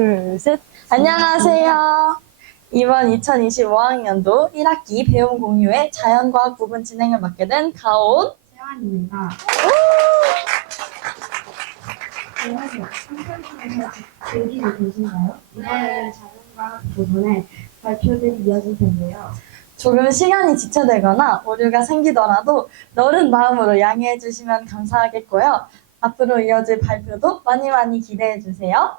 둘, 셋. 안녕하세요. 이번 2025학년도 1학기 배움 공유의 자연과학 부분 진행을 맡게 된 가온 세환입니다. 안녕하세요. 선생님께서 즐기고 계신가요? 이번에는 자연과학 부분의 발표들이 이어질 텐데요. 조금 시간이 지체되거나 오류가 생기더라도 너른 마음으로 양해해 주시면 감사하겠고요. 앞으로 이어질 발표도 많이 기대해 주세요.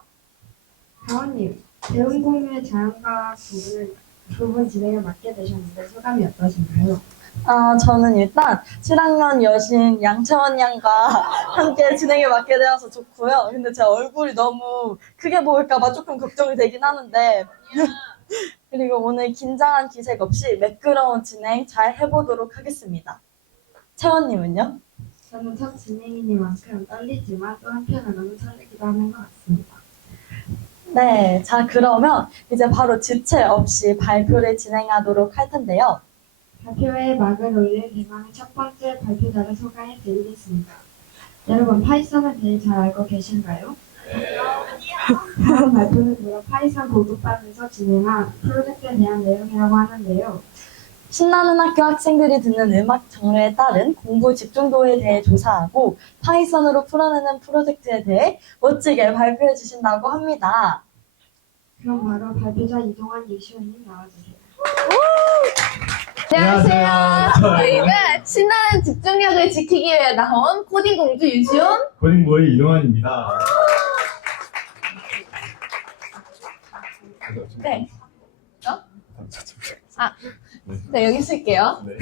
가원님, 배움 공유의 자연과학 부분 진행을 맡게 되셨는데 소감이 어떠신가요? 저는 일단 7학년 여신 양채원 양과 함께 진행을 맡게 되어서 좋고요. 근데 제 얼굴이 너무 크게 보일까봐 조금 걱정이 되긴 하는데 그리고 오늘 긴장한 기색 없이 매끄러운 진행 잘 해보도록 하겠습니다. 채원님은요? 저는 첫 진행이니만큼 떨리지만 또 한편으로는 설레기도 하는 것 같습니다. 네, 자 그러면 이제 바로 지체 없이 발표를 진행하도록 할 텐데요. 발표회의 막을 올릴 대망의 첫 번째 발표자를 소개해 드리겠습니다. 여러분, 파이썬에 대해 잘 알고 계신가요? 다음 발표는 바로 파이썬 고급반에서 진행한 프로젝트에 대한 내용이라고 하는데요. 신나는 학교 학생들이 듣는 음악 장르에 따른 공부 집중도에 대해 조사하고 파이썬으로 풀어내는 프로젝트에 대해 멋지게 발표해 주신다고 합니다. 그럼 바로 발표자 이동환 예시원님 나와주세요. 안녕하세요. 저희는 신나는 집중력을 지키기 위해 나온 코딩 공주 유시온. 코딩보이 이동환입니다. 네. 네, 여기 쓸게요. 네.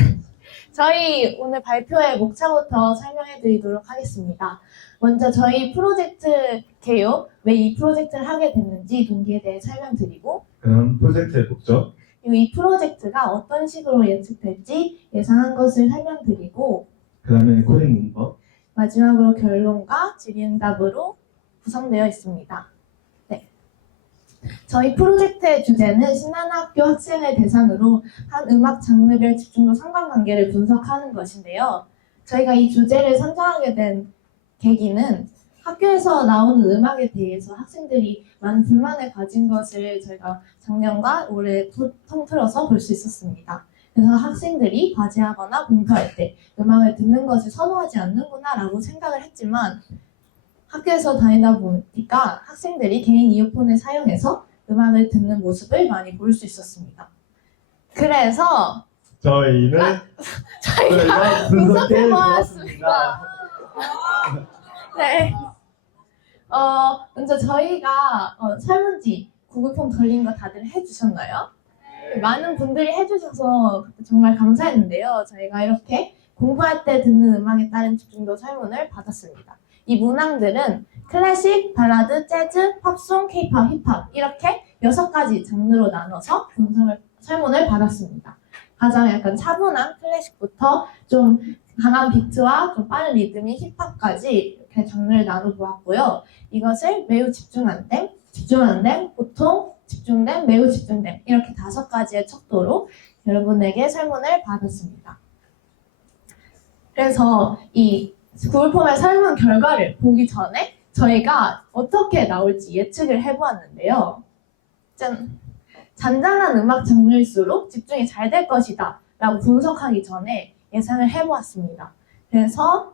저희 오늘 발표의 목차부터 설명해 드리도록 하겠습니다. 먼저 저희 프로젝트 개요, 왜 이 프로젝트를 하게 됐는지 동기에 대해 설명드리고, 그럼 프로젝트의 목적, 그리고 이 프로젝트가 어떤 식으로 예측될지 예상한 것을 설명드리고, 그 다음에 코딩 문법, 마지막으로 결론과 질의응답으로 구성되어 있습니다. 네. 저희 프로젝트의 주제는 신나는 학교 학생을 대상으로 한 음악 장르별 집중도 상관관계를 분석하는 것인데요. 저희가 이 주제를 선정하게 된 계기는 학교에서 나오는 음악에 대해서 학생들이 많은 불만을 가진 것을 저희가 작년과 올해 통틀어서 볼 수 있었습니다. 그래서 학생들이 과제하거나 공부할 때 음악을 듣는 것을 선호하지 않는구나 라고 생각을 했지만 학교에서 다니다 보니까 학생들이 개인 이어폰을 사용해서 음악을 듣는 모습을 많이 볼 수 있었습니다. 그래서 저희는 저희가 분석해 보았습니다. 네. 먼저 저희가 설문지 구글 폼 돌린 거 다들 해주셨나요? 많은 분들이 해주셔서 정말 감사했는데요. 저희가 이렇게 공부할 때 듣는 음악에 따른 집중도 설문을 받았습니다. 이 문항들은 클래식, 발라드, 재즈, 팝송, 케이팝, 힙합 이렇게 6가지 장르로 나눠서 설문을 받았습니다. 가장 약간 차분한 클래식부터 좀 강한 비트와 좀 빠른 리듬인 힙합까지 이렇게 장르를 나눠보았고요. 이것을 매우 집중한 댐, 보통, 집중됨, 매우 집중됨 이렇게 5가지의 척도로 여러분에게 설문을 받았습니다. 그래서 이 구글 폼의 설문 결과를 보기 전에 저희가 어떻게 나올지 예측을 해보았는데요. 짠! 잔잔한 음악 장르일수록 집중이 잘 될 것이다 라고 분석하기 전에 예상을 해보았습니다. 그래서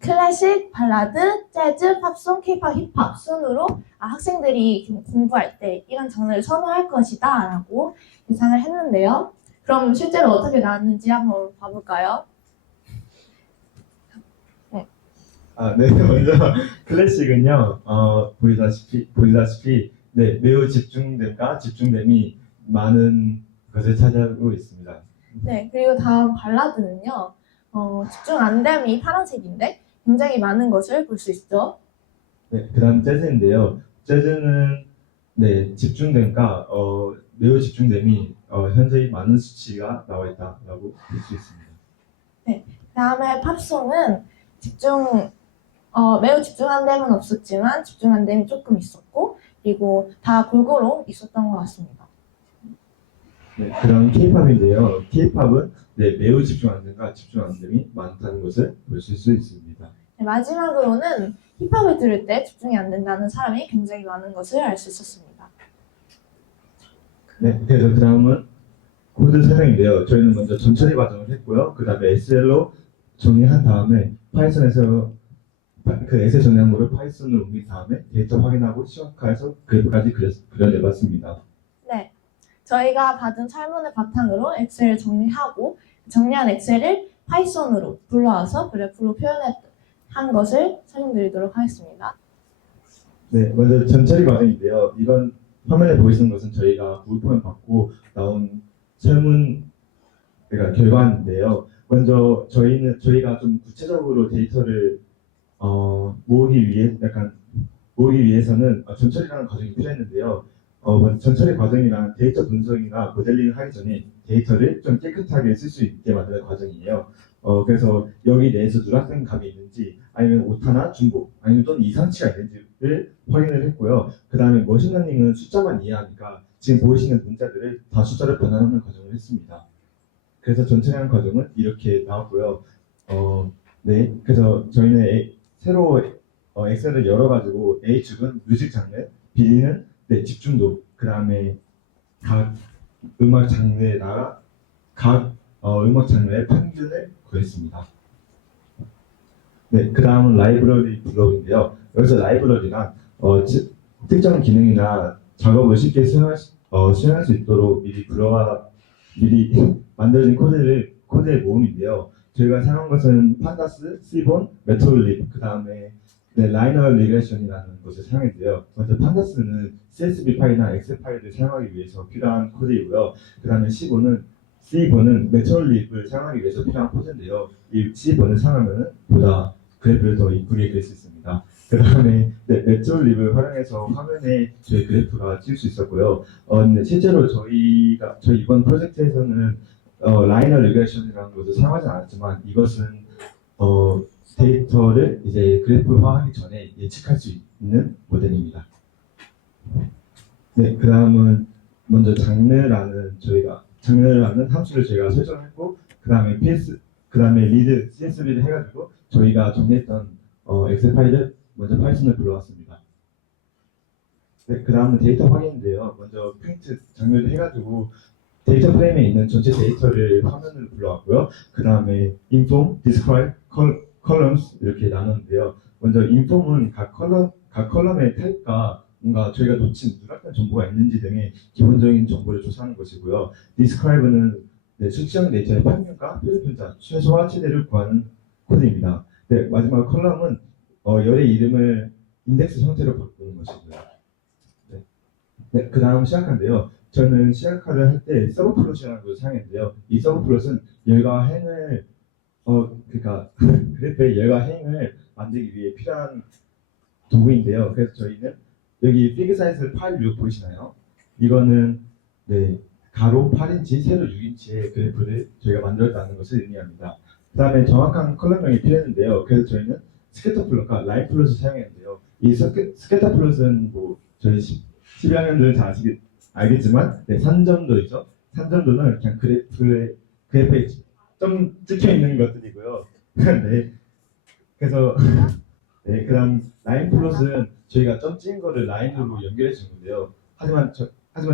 클래식, 발라드, 재즈, 팝송, 케이팝, 힙합 순으로 학생들이 공부할 때 이런 장르를 선호할 것이다 라고 예상을 했는데요. 그럼 실제로 어떻게 나왔는지 한번 봐볼까요? 네, 먼저 클래식은요, 보시다시피 네, 매우 집중됨과 집중됨이 많은 것을 차지하고 있습니다. 네, 그리고 다음 발라드는요, 집중 안 됨이 파란색인데 굉장히 많은 것을 볼 수 있죠. 네, 그 다음 재즈인데요. 재즈는 네, 집중됨과 매우 집중됨이 현재 많은 수치가 나와 있다라고 볼 수 있습니다. 네, 그 다음에 팝송은 매우 집중한 댐은 없었지만 집중한 댐이 조금 있었고 그리고 다 골고루 있었던 것 같습니다. 네, 그럼 K-팝인데요. K-팝은 네, 매우 집중한 댐과 집중 안 댐이 많다는 것을 보실 수 있습니다. 네, 마지막으로는 힙합을 들을 때 집중이 안 된다는 사람이 굉장히 많은 것을 알 수 있었습니다. 네, 그래서 그 다음은 코드 설명인데요. 저희는 먼저 전처리 과정을 했고요. 그 다음에 SL로 정리한 다음에 파이썬에서 그 엑셀 정리한 거를 파이썬으로 옮긴 다음에 데이터 확인하고 시각화해서 그래프까지 그려내봤습니다. 네. 저희가 받은 설문을 바탕으로 엑셀을 정리하고 정리한 엑셀을 파이썬으로 불러와서 그래프로 표현한 것을 설명드리도록 하겠습니다. 네, 먼저 전처리 과정인데요. 이건 화면에 보이시는 것은 저희가 구글 폼을 받고 나온 설문 그러니까 결과인데요. 먼저 저희가 좀 구체적으로 데이터를 모으기 위해서는 전처리라는 과정이 필요했는데요. 먼저 전처리 과정이란 데이터 분석이나 모델링을 하기 전에 데이터를 좀 깨끗하게 쓸 수 있게 만드는 과정이에요. 그래서 여기 내에서 누락된 값이 있는지 아니면 오타나 중복 아니면 또는 이상치가 있는지를 확인을 했고요. 그 다음에 머신러닝은 숫자만 이해하니까 지금 보이시는 문자들을 다 숫자로 변환하는 과정을 했습니다. 그래서 전체적인 과정은 이렇게 나왔고요. 네, 그래서 저희는 새로 엑셀을 열어가지고 A축은 뮤직 장르, B는 네, 집중도, 그 다음에 각 음악 장르에다가 각 음악 장르의 평균을 구했습니다. 네, 그 다음은 라이브러리 블록인데요. 여기서 라이브러리란 특정 기능이나 작업을 쉽게 수행할 수 있도록 미리 만들어진 코드의 모음인데요. 저희가 사용한 것은 판다스, 시본, 메토립, 그 다음에 네, 라이너 리그레션이라는 것을 사용했는데요. 먼저 판다스는 CSV 파일이나 엑셀 파일을 사용하기 위해서 필요한 코드이고요. 그 다음에 C4는 메토립을 사용하기 위해서 필요한 코드인데요. 이 C4를 사용하면 보다 그래프를 더 이쁘게 그릴 수 있습니다. 그 다음에 네, 메토립을 활용해서 화면에 저희 그래프가 띄울 수 있었고요. 근데 실제로 저희 이번 프로젝트에서는 라이너 리그레션이라는 것을 사용하지 않았지만 이것은 데이터를 이제 그래프화하기 전에 예측할 수 있는 모델입니다. 네, 그 다음은 먼저 장르라는 함수를 저희가 설정했고, 그 다음에 리드 CSV를 해가지고 저희가 정리했던 엑셀 파일을 먼저 파이썬을 불러왔습니다. 네, 그 다음은 데이터 확인인데요. 먼저 프린트 장르를 해가지고 데이터 프레임에 있는 전체 데이터를 화면으로 불러왔고요. 그 다음에 inform, describe, columns 이렇게 나눴는데요. 먼저 inform은 각 컬럼의 타입과 뭔가 저희가 놓친 누락된 정보가 있는지 등의 기본적인 정보를 조사하는 것이고요. describe는 네, 수치형 데이터의 평균과 표준편차, 최소와 최대를 구하는 코드입니다. 네, 마지막 컬럼은 열의 이름을 인덱스 형태로 바꾸는 것이고요. 네, 그 다음 시각화인데요. 저는 시각화를 할 때 서브플롯이라는 것을 사용했는데요. 이 서브플롯은 열과 행을 그러니까 그래프의 열과 행을 만들기 위해 필요한 도구인데요. 그래서 저희는 여기 피그 사이즈 파일 뷰 보이시나요? 이거는 네, 가로 8인치, 세로 6인치의 그래프를 저희가 만들었다는 것을 의미합니다. 그 다음에 정확한 컬럼명이 필요했는데요. 그래서 저희는 스캐터 플롯과 라인 플롯을 사용했는데요. 이 스캐터 플롯은 뭐 저희 12학년들은 잘 알겠지만 네, 산점도이죠. 산점도는 그냥 그래프에 점 찍혀 있는 것들이고요. 네, 그래서 네, 그다음 라인 플롯은 저희가 점 찍은 거를 라인으로 연결해 주는 건데요. 하지만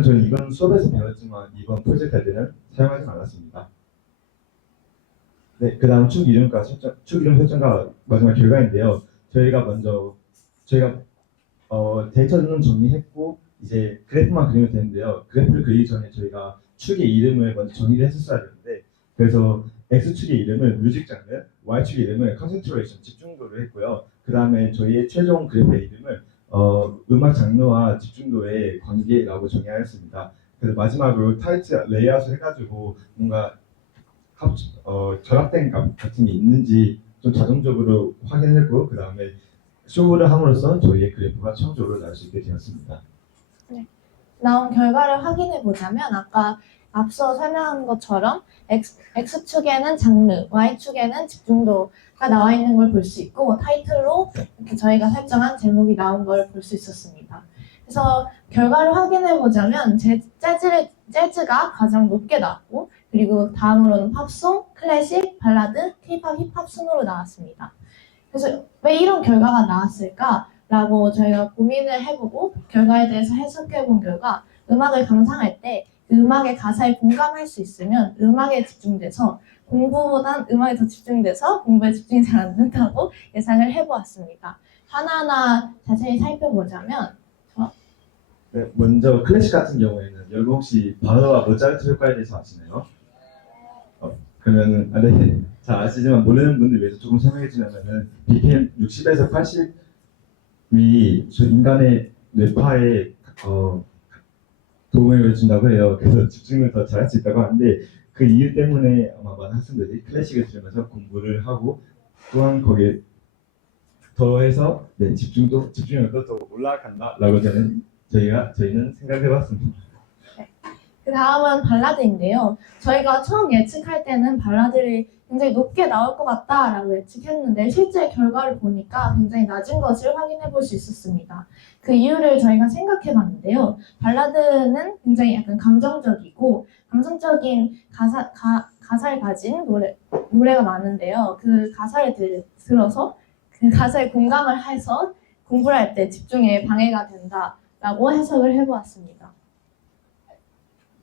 저는 이건 수업에서 배웠지만 이번 프로젝트 할 때는 사용하지 않았습니다. 네, 그다음 축 이름 설정과 마지막 결과인데요. 저희가 데이터는 정리했고 이제 그래프만 그리면 되는데요. 그래프를 그리기 전에 저희가 축의 이름을 먼저 정의를 했었어야 되는데 그래서 X축의 이름은 뮤직 장르, Y축의 이름은 컨센트레이션, 집중도를 했고요. 그 다음에 저희의 최종 그래프의 이름을 음악 장르와 집중도의 관계라고 정의하였습니다. 그래서 마지막으로 타이틀 레이아웃을 해가지고 뭔가 결합된 값 같은 게 있는지 좀 자동적으로 확인했고 그 다음에 쇼를 함으로써 저희의 그래프가 최종적으로 나올 수 있게 되었습니다. 네. 나온 결과를 확인해 보자면 앞서 설명한 것처럼 X축에는 장르, Y축에는 집중도가 나와 있는 걸 볼 수 있고 타이틀로 이렇게 저희가 설정한 제목이 나온 걸 볼 수 있었습니다. 그래서 결과를 확인해 보자면 재즈가 가장 높게 나왔고 그리고 다음으로는 팝송, 클래식, 발라드, K-팝, 힙합 순으로 나왔습니다. 그래서 왜 이런 결과가 나왔을까라고 저희가 고민을 해보고 결과에 대해서 해석해 본 결과 음악을 감상할 때 음악의 가사에 공감할 수 있으면 음악에 집중돼서 공부보단 음악에 더 집중돼서 공부에 집중이 잘 안 된다고 예상을 해보았습니다. 하나하나 자세히 살펴보자면 네, 먼저 클래식 같은 경우에는 여러분 혹시 바흐와 모차르트 효과에 대해서 아시나요? 그러면은 네, 잘 아시지만 모르는 분들 위해서 조금 설명해 주자면은 BPM 60에서 80이 인간의 뇌파에 도움을 준다고 해요. 그래서 집중을 더 잘할 수 있다고 하는데 그 이유 때문에 아마 많은 학생들이 클래식을 들으면서 공부를 하고 또한 거기에 더해서 네, 집중력도 더 올라간다라고 저희는 생각해봤습니다. 그 다음은 발라드인데요. 저희가 처음 예측할 때는 발라드를 굉장히 높게 나올 것 같다라고 예측했는데 실제 결과를 보니까 굉장히 낮은 것을 확인해 볼 수 있었습니다. 그 이유를 저희가 생각해 봤는데요. 발라드는 굉장히 약간 감정적이고 감성적인 가사를 가진 노래가 많은데요. 그 가사를 들어서 그 가사에 공감을 해서 공부를 할 때 집중에 방해가 된다라고 해석을 해보았습니다.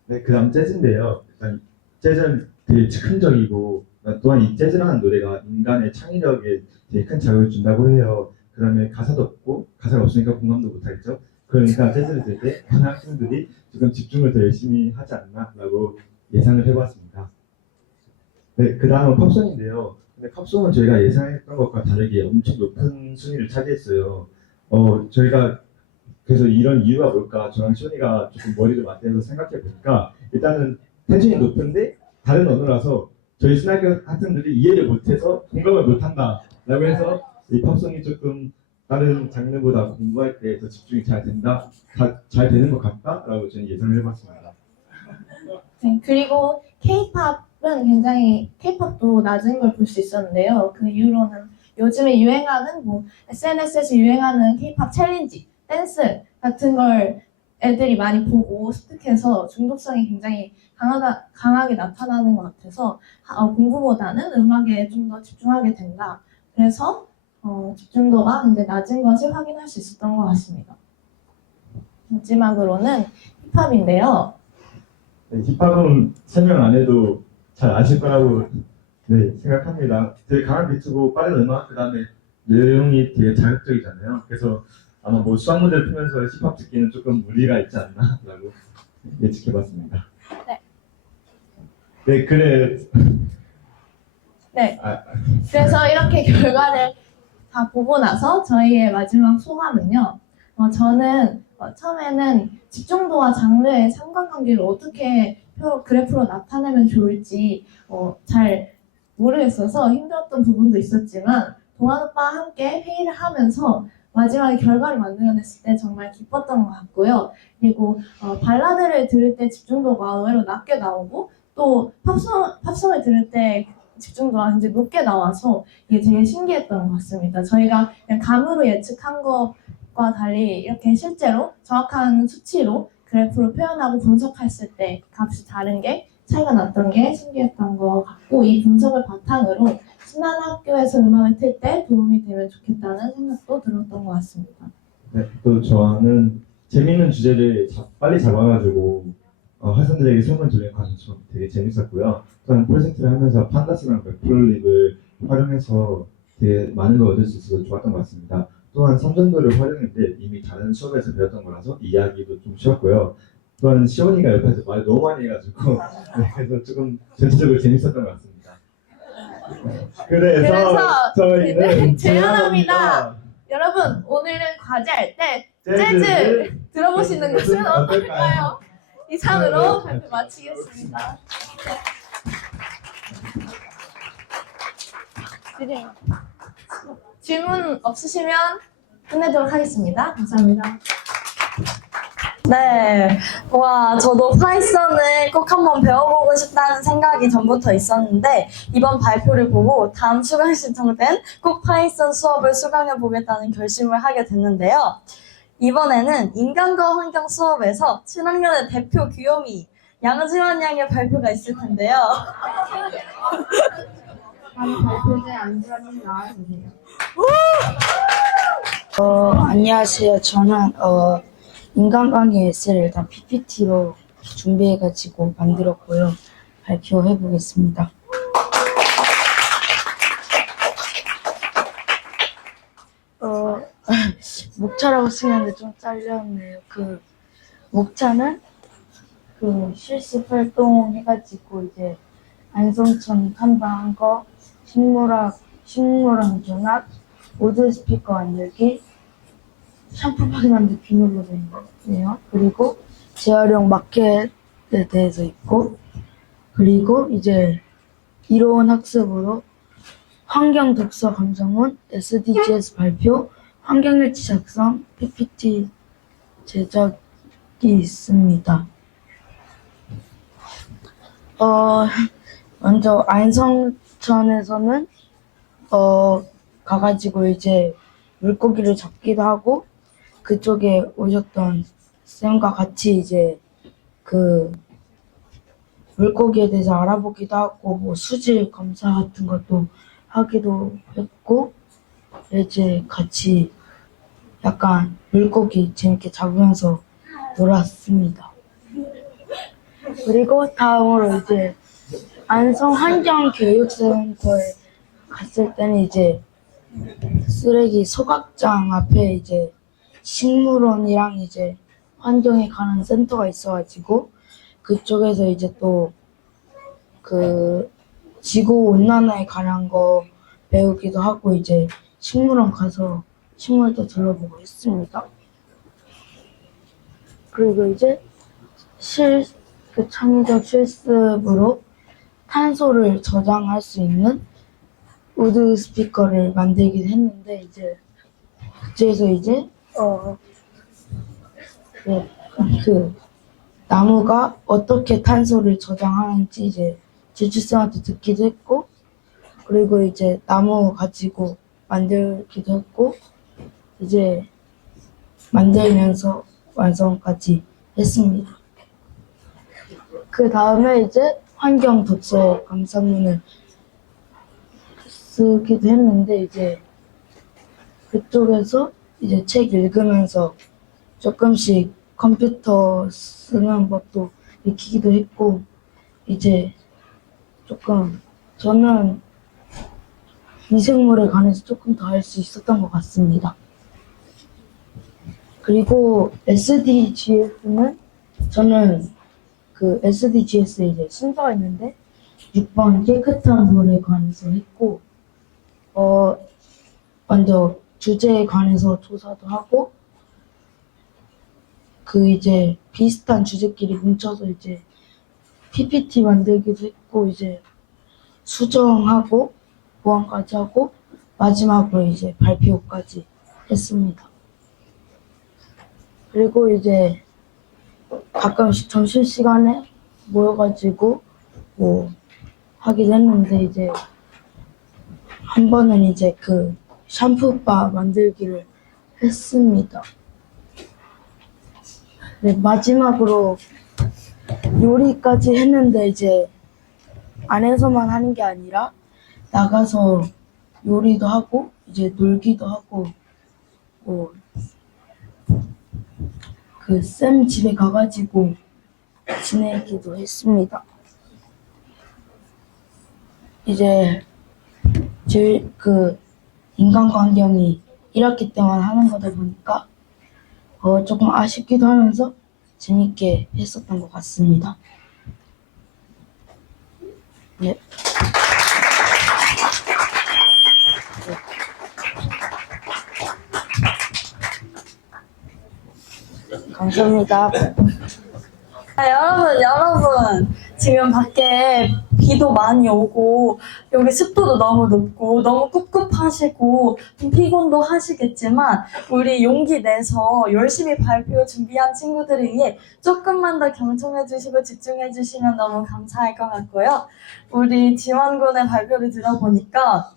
네, 그다음 재즈인데요. 일단 재즈는 되게 즉흥적이고 또한 이 재즈라는 노래가 인간의 창의력에 되게 큰 자극을 준다고 해요. 그다음에 가사도 없고 가사가 없으니까 공감도 못하겠죠. 그러니까 재즈를 들을 때 많은 학생들이 조금 집중을 더 열심히 하지 않나라고 예상을 해봤습니다. 네, 그다음은 팝송인데요. 근데 팝송은 저희가 예상했던 것과 다르게 엄청 높은 순위를 차지했어요. 저희가 그래서 이런 이유가 뭘까? 저랑 시온이가 조금 머리를 맞대서 생각해 보니까 일단은 텐션이 높은데 다른 언어라서 저희 신학교 학생들이 이해를 못해서 공감을 못한다라고 해서 이 팝송이 조금 다른 장르보다 공부할 때 더 집중이 잘 잘 되는 것 같다라고 저는 예상을 해봤습니다. 네, 그리고 K-팝은 굉장히 K-팝도 낮은 걸 볼 수 있었는데요. 그 이유로는 요즘에 유행하는 SNS에서 유행하는 K-팝 챌린지, 댄스 같은 걸 애들이 많이 보고 습득해서 중독성이 굉장히 강하게 나타나는 것 같아서 공부보다는 음악에 좀 더 집중하게 된다. 그래서 집중도가 굉장히 낮은 것을 확인할 수 있었던 것 같습니다. 마지막으로는 힙합인데요. 네, 힙합은 설명 안 해도 잘 아실 거라고 생각합니다. 되게 강한 비트고 빠른 음악, 그다음에 내용이 되게 자극적이잖아요. 그래서 아마 수학 문제를 풀면서 힙합 듣기는 조금 무리가 있지 않나라고 예측해봤습니다. 네. 네, 그래. 네. 그래서 이렇게 결과를 다 보고 나서 저희의 마지막 소감은요. 저는 처음에는 집중도와 장르의 상관관계를 어떻게 그래프로 나타내면 좋을지 잘 모르겠어서 힘들었던 부분도 있었지만 동환 오빠와 함께 회의를 하면서 마지막에 결과를 만들어냈을 때 정말 기뻤던 것 같고요. 그리고 발라드를 들을 때 집중도가 의외로 낮게 나오고 또 팝송을 들을 때 집중도가 굉장히 높게 나와서 이게 되게 신기했던 것 같습니다. 저희가 그냥 감으로 예측한 것과 달리 이렇게 실제로 정확한 수치로 그래프로 표현하고 분석했을 때 값이 다른 게 차이가 났던 게 신기했던 것 같고 이 분석을 바탕으로 신한 학교에서 음악을 틀 때 도움이 되면 좋겠다는 생각도 들었던 것 같습니다. 네, 또 저는 재미있는 주제를 빨리 잡아가지고 학생들에게 설문 드리는 과정이 되게 재밌었고요. 또한 프로젝트를 하면서 판다스랑 프롤립을 활용해서 되게 많은 걸 얻을 수 있어서 좋았던 것 같습니다. 또한 삼전도를 활용했는데 이미 다른 수업에서 배웠던 거라서 이해하기도 좀 쉬웠고요. 또한 시온이가 옆에서 말을 너무 많이 해가지고 그래서 조금 전체적으로 재밌었던 것 같습니다. 그래서 저희는 제안합니다. 여러분 오늘은 과제할 때 재즈 들어보시는 것은 어떨까요? 이상으로 발표 마치겠습니다. 질문 없으시면 끝내도록 하겠습니다. 감사합니다. 네. 와, 저도 파이썬을 꼭 한번 배워보고 싶다는 생각이 전부터 있었는데, 이번 발표를 보고 다음 수강 신청 땐 꼭 파이썬 수업을 수강해보겠다는 결심을 하게 됐는데요. 이번에는 인간과 환경 수업에서 7학년의 대표 귀요미 양지원 양의 발표가 있을 텐데요. 다음 발표제 안지원님 나와주세요. 안녕하세요. 저는 인간관계 에세이를 일단 PPT로 준비해가지고 만들었고요. 발표해 보겠습니다. 목차라고 쓰는데 좀 잘렸네요. 그 목차는 그 실습 활동 해가지고 이제 안성천 탐방한 거, 식물원 견학, 오드 스피커 만들기, 샴푸 바디 만들기 비밀로 돼 있네요. 그리고 재활용 마켓에 대해서 있고, 그리고 이제 이로운 학습으로 환경 독서 감상문, SDGs 발표, 환경일지 작성, PPT 제작이 있습니다. 먼저 안성천에서는 가가지고 이제 물고기를 잡기도 하고, 그쪽에 오셨던 쌤과 같이 이제 그 물고기에 대해서 알아보기도 하고, 뭐 수질 검사 같은 것도 하기도 했고, 이제 같이 약간 물고기 재밌게 잡으면서 놀았습니다. 그리고 다음으로 이제 안성 환경교육센터에 갔을 때는 이제 쓰레기 소각장 앞에 이제 식물원이랑 이제 환경에 관한 센터가 있어가지고 그쪽에서 이제 또 그 지구 온난화에 관한 거 배우기도 하고 이제 식물원 가서 식물도 둘러보고 했습니다. 그리고 이제 그 창의적 실습으로 탄소를 저장할 수 있는 우드 스피커를 만들긴 했는데 이제 그쪽에서 이제 그 나무가 어떻게 탄소를 저장하는지 이제 제주쌤한테 듣기도 했고, 그리고 이제 나무 가지고 만들기도 했고, 이제 만들면서 완성까지 했습니다. 그 다음에 이제 환경 독서 감상문을 쓰기도 했는데 이제 그쪽에서 이제 책 읽으면서 조금씩 컴퓨터 쓰는 것도 익히기도 했고, 이제 조금 저는 미생물에 관해서 조금 더 알 수 있었던 것 같습니다. 그리고 SDGs는 저는 그 SDGs에 이제 순서가 있는데 6번 깨끗한 물에 관해서 했고, 먼저 주제에 관해서 조사도 하고, 그 이제 비슷한 주제끼리 뭉쳐서 이제 PPT 만들기도 했고, 이제 수정하고 보완까지 하고 마지막으로 이제 발표까지 했습니다. 그리고 이제 가끔씩 점심시간에 모여가지고 뭐 하기도 했는데 이제 한 번은 이제 그 샴푸바 만들기를 했습니다. 네, 마지막으로 요리까지 했는데 이제 안에서만 하는 게 아니라 나가서 요리도 하고 이제 놀기도 하고 뭐 그 쌤 집에 가가지고 지내기도 했습니다. 이제 제일 그 인간관계이 1학기 때만 하는 거다 보니까 조금 아쉽기도 하면서 재밌게 했었던 것 같습니다. 네. 감사합니다. 여러분, 지금 밖에 비도 많이 오고, 여기 습도도 너무 높고, 너무 꿉꿉하시고, 좀 피곤도 하시겠지만, 우리 용기 내서 열심히 발표 준비한 친구들을 위해 조금만 더 경청해주시고 집중해주시면 너무 감사할 것 같고요. 우리 지원군의 발표를 들어보니까,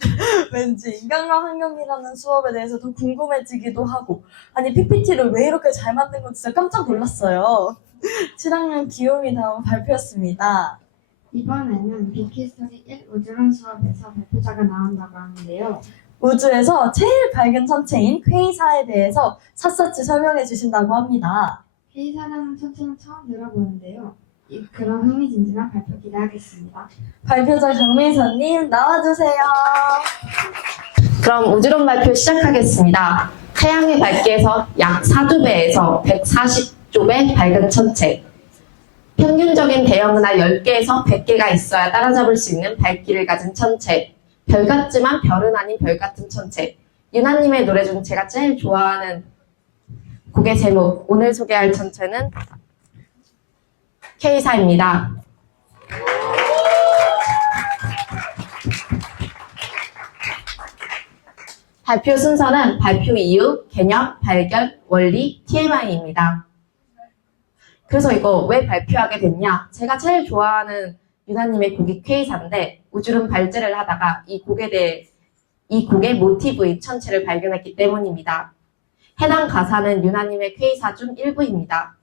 왠지 인간과 환경이라는 수업에 대해서 더 궁금해지기도 하고, 아니, PPT를 왜 이렇게 잘 만든 건지 진짜 깜짝 놀랐어요. 7학년 귀요미 다음 발표였습니다. 이번에는 비키스토리 1 우주론 수업에서 발표자가 나온다고 하는데요. 우주에서 제일 밝은 천체인 퀘이사에 대해서 샅샅이 설명해 주신다고 합니다. K사라는 천체는 처음 들어보는데요. 그런 흥미진진한 발표 기대하겠습니다. 발표자 강민서님 나와주세요. 그럼 우주론 발표 시작하겠습니다. 태양의 밝기에서 약 4두배에서 140조 배 밝은 천체. 평균적인 대형은하 10개에서 100개가 있어야 따라잡을 수 있는 밝기를 가진 천체. 별 같지만 별은 아닌 별 같은 천체. 유나님의 노래 중 제가 제일 좋아하는 곡의 제목, 오늘 소개할 천체는 K사입니다. 발표 순서는 발표 이유, 개념, 발견, 원리, TMI입니다. 그래서 이거 왜 발표하게 됐냐? 제가 제일 좋아하는 유나님의 곡이 K사인데 우주론 발제를 하다가 이 곡의 모티브인 천체를 발견했기 때문입니다. 해당 가사는 유나님의 K사 중 일부입니다.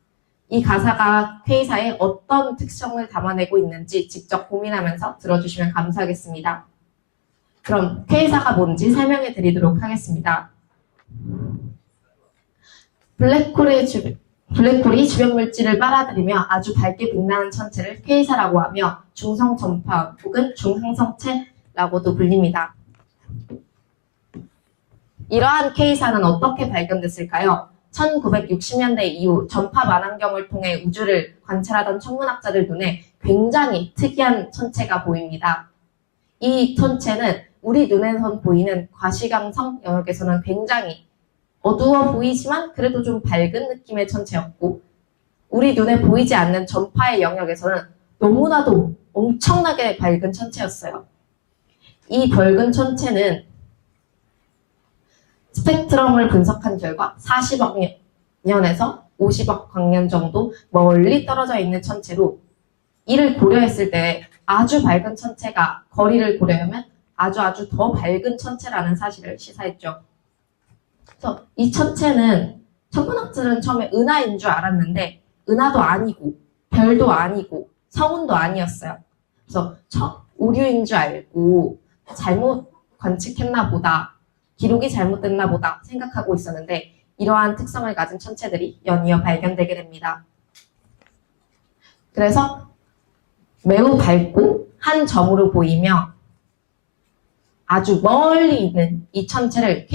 이 가사가 K사의 어떤 특성을 담아내고 있는지 직접 고민하면서 들어주시면 감사하겠습니다. 그럼 K사가 뭔지 설명해 드리도록 하겠습니다. 블랙홀이 주변 물질을 빨아들이며 아주 밝게 빛나는 천체를 K사라고 하며 중성 전파 혹은 중항성체라고도 불립니다. 이러한 K사는 어떻게 발견됐을까요? 1960년대 이후 전파 만환경을 통해 우주를 관찰하던 천문학자들 눈에 굉장히 특이한 천체가 보입니다. 이 천체는 우리 눈에선 보이는 과시광성 영역에서는 굉장히 어두워 보이지만 그래도 좀 밝은 느낌의 천체였고, 우리 눈에 보이지 않는 전파의 영역에서는 너무나도 엄청나게 밝은 천체였어요. 이 밝은 천체는 스펙트럼을 분석한 결과 40억 년에서 50억 광년 정도 멀리 떨어져 있는 천체로, 이를 고려했을 때 아주 밝은 천체가 거리를 고려하면 아주 더 밝은 천체라는 사실을 시사했죠. 그래서 이 천체는 천문학자들은 처음에 은하인 줄 알았는데 은하도 아니고 별도 아니고 성운도 아니었어요. 그래서 오류인 줄 알고 잘못 관측했나 보다, 기록이 잘못됐나 보다 생각하고 있었는데 이러한 특성을 가진 천체들이 연이어 발견되게 됩니다. 그래서 매우 밝고 한 점으로 보이며 아주 멀리 있는 이 천체를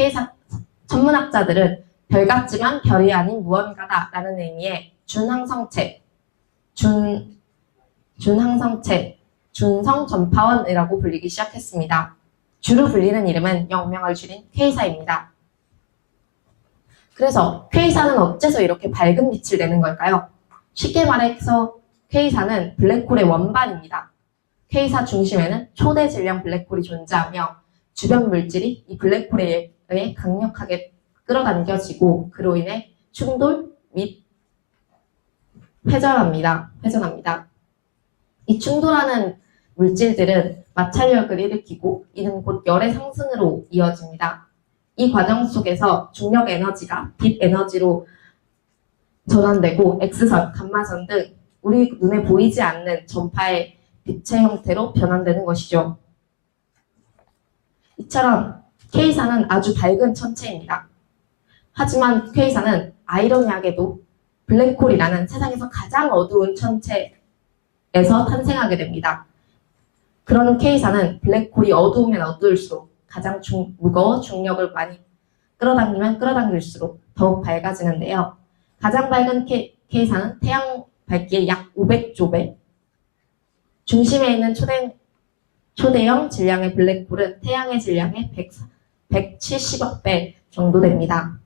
천문학자들은 별 같지만 별이 아닌 무언가다라는 의미의 준항성체, 준성 전파원이라고 불리기 시작했습니다. 주로 불리는 이름은 영명을 줄인 K사입니다. 그래서 K사는 어째서 이렇게 밝은 빛을 내는 걸까요? 쉽게 말해서 K사는 블랙홀의 원반입니다. K사 중심에는 초대 질량 블랙홀이 존재하며 주변 물질이 이 블랙홀에 의해 강력하게 끌어당겨지고 그로 인해 충돌 및 회전합니다. 이 충돌하는 물질들은 마찰력을 일으키고 이는 곧 열의 상승으로 이어집니다. 이 과정 속에서 중력 에너지가 빛 에너지로 전환되고 X선, 감마선 등 우리 눈에 보이지 않는 전파의 빛의 형태로 변환되는 것이죠. 이처럼 K사는 아주 밝은 천체입니다. 하지만 K사는 아이러니하게도 블랙홀이라는 세상에서 가장 어두운 천체에서 탄생하게 됩니다. 그런 K사는 블랙홀이 어두우면 어두울수록 가장 무거워 중력을 많이 끌어당기면 끌어당길수록 더욱 밝아지는데요. 가장 밝은 K사는 태양 밝기의 약 500조 배, 중심에 있는 초대형 질량의 블랙홀은 태양의 질량의 170억 배 정도 됩니다.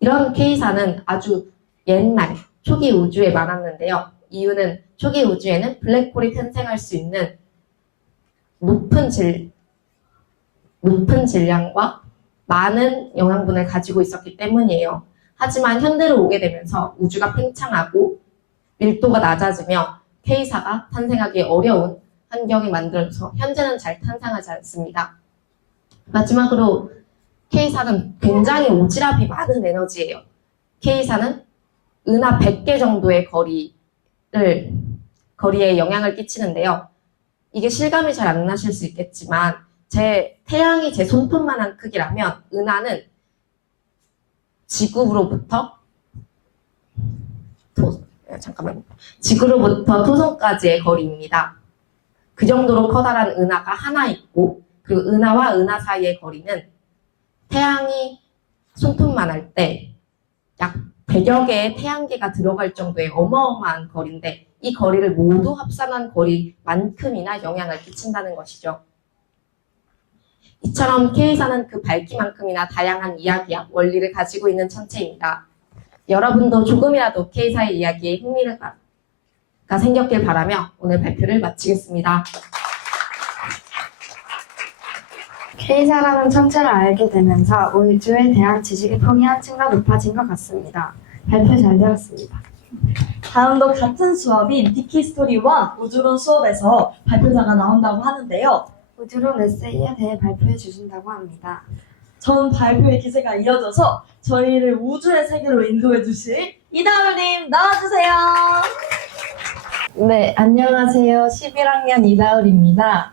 이런 K사는 아주 옛날 초기 우주에 많았는데요. 이유는 초기 우주에는 블랙홀이 탄생할 수 있는 높은 질량과 많은 영양분을 가지고 있었기 때문이에요. 하지만 현대로 오게 되면서 우주가 팽창하고 밀도가 낮아지며 K사가 탄생하기 어려운 환경이 만들어져서 현재는 잘 탄생하지 않습니다. 마지막으로 K사는 굉장히 오지랖이 많은 에너지예요. K사는 은하 100개 정도의 거리에 영향을 끼치는데요. 이게 실감이 잘 안 나실 수 있겠지만 태양이 제 손톱만한 크기라면 은하는 지구로부터 지구로부터 토성까지의 거리입니다. 그 정도로 커다란 은하가 하나 있고, 그리고 은하와 은하 사이의 거리는 태양이 손톱만 할 때 약 100여 개의 태양계가 들어갈 정도의 어마어마한 거리인데, 이 거리를 모두 합산한 거리만큼이나 영향을 끼친다는 것이죠. 이처럼 K사는 그 밝기만큼이나 다양한 이야기와 원리를 가지고 있는 천체입니다. 여러분도 조금이라도 K사의 이야기에 흥미가 생겼길 바라며 오늘 발표를 마치겠습니다. K사라는 천체를 알게 되면서 우주에 대한 지식의 폭이 한층더 높아진 것 같습니다. 발표 잘 들었습니다. 다음도 같은 수업인 디키스토리 1 우주론 수업에서 발표자가 나온다고 하는데요. 우주론 에세이에 대해 발표해 주신다고 합니다. 전 발표의 기세가 이어져서 저희를 우주의 세계로 인도해 주실 이다울님 나와주세요. 네, 안녕하세요. 11학년 이다울입니다.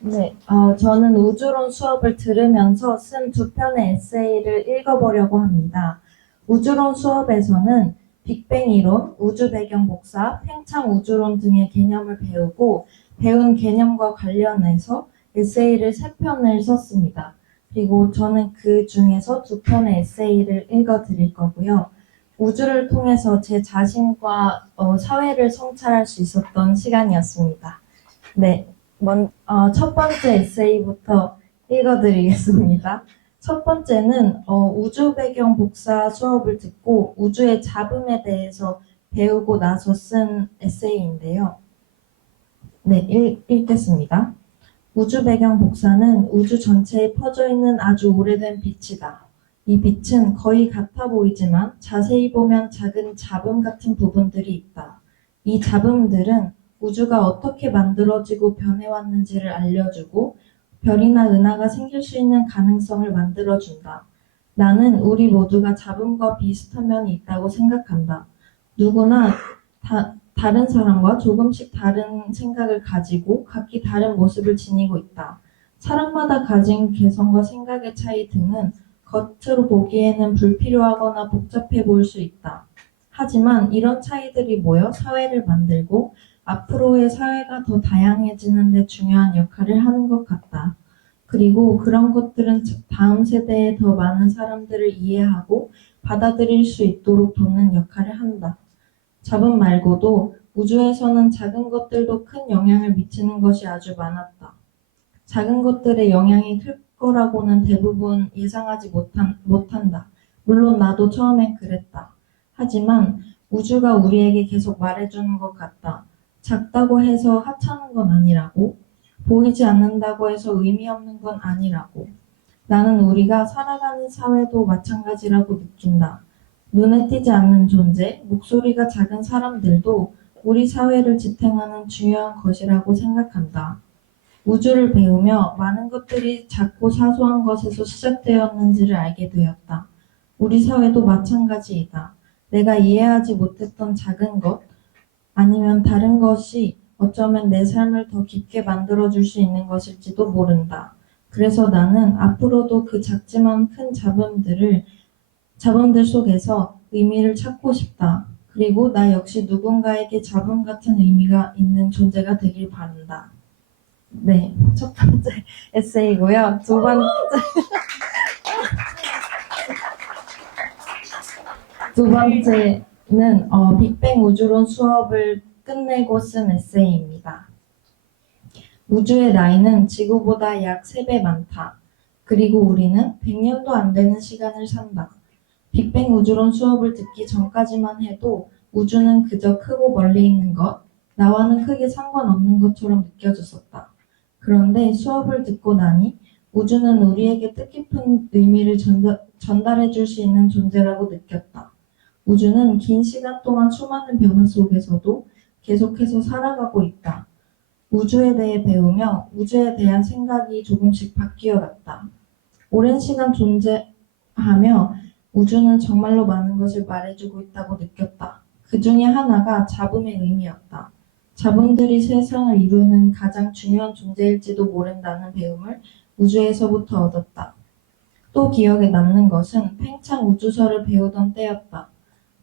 네, 저는 우주론 수업을 들으면서 쓴 두 편의 에세이를 읽어보려고 합니다. 우주론 수업에서는 빅뱅 이론, 우주 배경 복사, 팽창 우주론 등의 개념을 배우고 배운 개념과 관련해서 에세이를 3편을 썼습니다. 그리고 저는 그 중에서 2편의 에세이를 읽어드릴 거고요. 우주를 통해서 제 자신과 사회를 성찰할 수 있었던 시간이었습니다. 네, 첫 번째 에세이부터 읽어드리겠습니다. 첫 번째는 우주 배경 복사 수업을 듣고 우주의 잡음에 대해서 배우고 나서 쓴 에세이인데요. 네, 읽겠습니다. 우주 배경 복사는 우주 전체에 퍼져 있는 아주 오래된 빛이다. 이 빛은 거의 같아 보이지만 자세히 보면 작은 잡음 같은 부분들이 있다. 이 잡음들은 우주가 어떻게 만들어지고 변해왔는지를 알려주고 별이나 은하가 생길 수 있는 가능성을 만들어준다. 나는 우리 모두가 잡음과 비슷한 면이 있다고 생각한다. 누구나 다른 사람과 조금씩 다른 생각을 가지고 각기 다른 모습을 지니고 있다. 사람마다 가진 개성과 생각의 차이 등은 겉으로 보기에는 불필요하거나 복잡해 보일 수 있다. 하지만 이런 차이들이 모여 사회를 만들고 앞으로의 사회가 더 다양해지는 데 중요한 역할을 하는 것 같다. 그리고 그런 것들은 다음 세대에 더 많은 사람들을 이해하고 받아들일 수 있도록 돕는 역할을 한다. 잡음 말고도 우주에서는 작은 것들도 큰 영향을 미치는 것이 아주 많았다. 작은 것들의 영향이 클 거라고는 대부분 예상하지 못한다. 물론 나도 처음엔 그랬다. 하지만 우주가 우리에게 계속 말해주는 것 같다. 작다고 해서 하찮은 건 아니라고. 보이지 않는다고 해서 의미 없는 건 아니라고. 나는 우리가 살아가는 사회도 마찬가지라고 느낀다. 눈에 띄지 않는 존재, 목소리가 작은 사람들도 우리 사회를 지탱하는 중요한 것이라고 생각한다. 우주를 배우며 많은 것들이 작고 사소한 것에서 시작되었는지를 알게 되었다. 우리 사회도 마찬가지이다. 내가 이해하지 못했던 작은 것, 아니면 다른 것이 어쩌면 내 삶을 더 깊게 만들어줄 수 있는 것일지도 모른다. 그래서 나는 앞으로도 그 작지만 큰 잡음들 속에서 의미를 찾고 싶다. 그리고 나 역시 누군가에게 잡음 같은 의미가 있는 존재가 되길 바란다. 네, 첫 번째 에세이고요. 두 번째는 빅뱅 우주론 수업을 끝내고 쓴 에세이입니다. 우주의 나이는 지구보다 약 3배 많다. 그리고 우리는 100년도 안 되는 시간을 산다. 빅뱅 우주론 수업을 듣기 전까지만 해도 우주는 그저 크고 멀리 있는 것, 나와는 크게 상관없는 것처럼 느껴졌었다. 그런데 수업을 듣고 나니 우주는 우리에게 뜻깊은 의미를 전달해 줄 수 있는 존재라고 느꼈다. 우주는 긴 시간 동안 수많은 변화 속에서도 계속해서 살아가고 있다. 우주에 대해 배우며 우주에 대한 생각이 조금씩 바뀌어갔다. 오랜 시간 존재하며 우주는 정말로 많은 것을 말해주고 있다고 느꼈다. 그 중에 하나가 잡음의 의미였다. 잡음들이 세상을 이루는 가장 중요한 존재일지도 모른다는 배움을 우주에서부터 얻었다. 또 기억에 남는 것은 팽창 우주설을 배우던 때였다.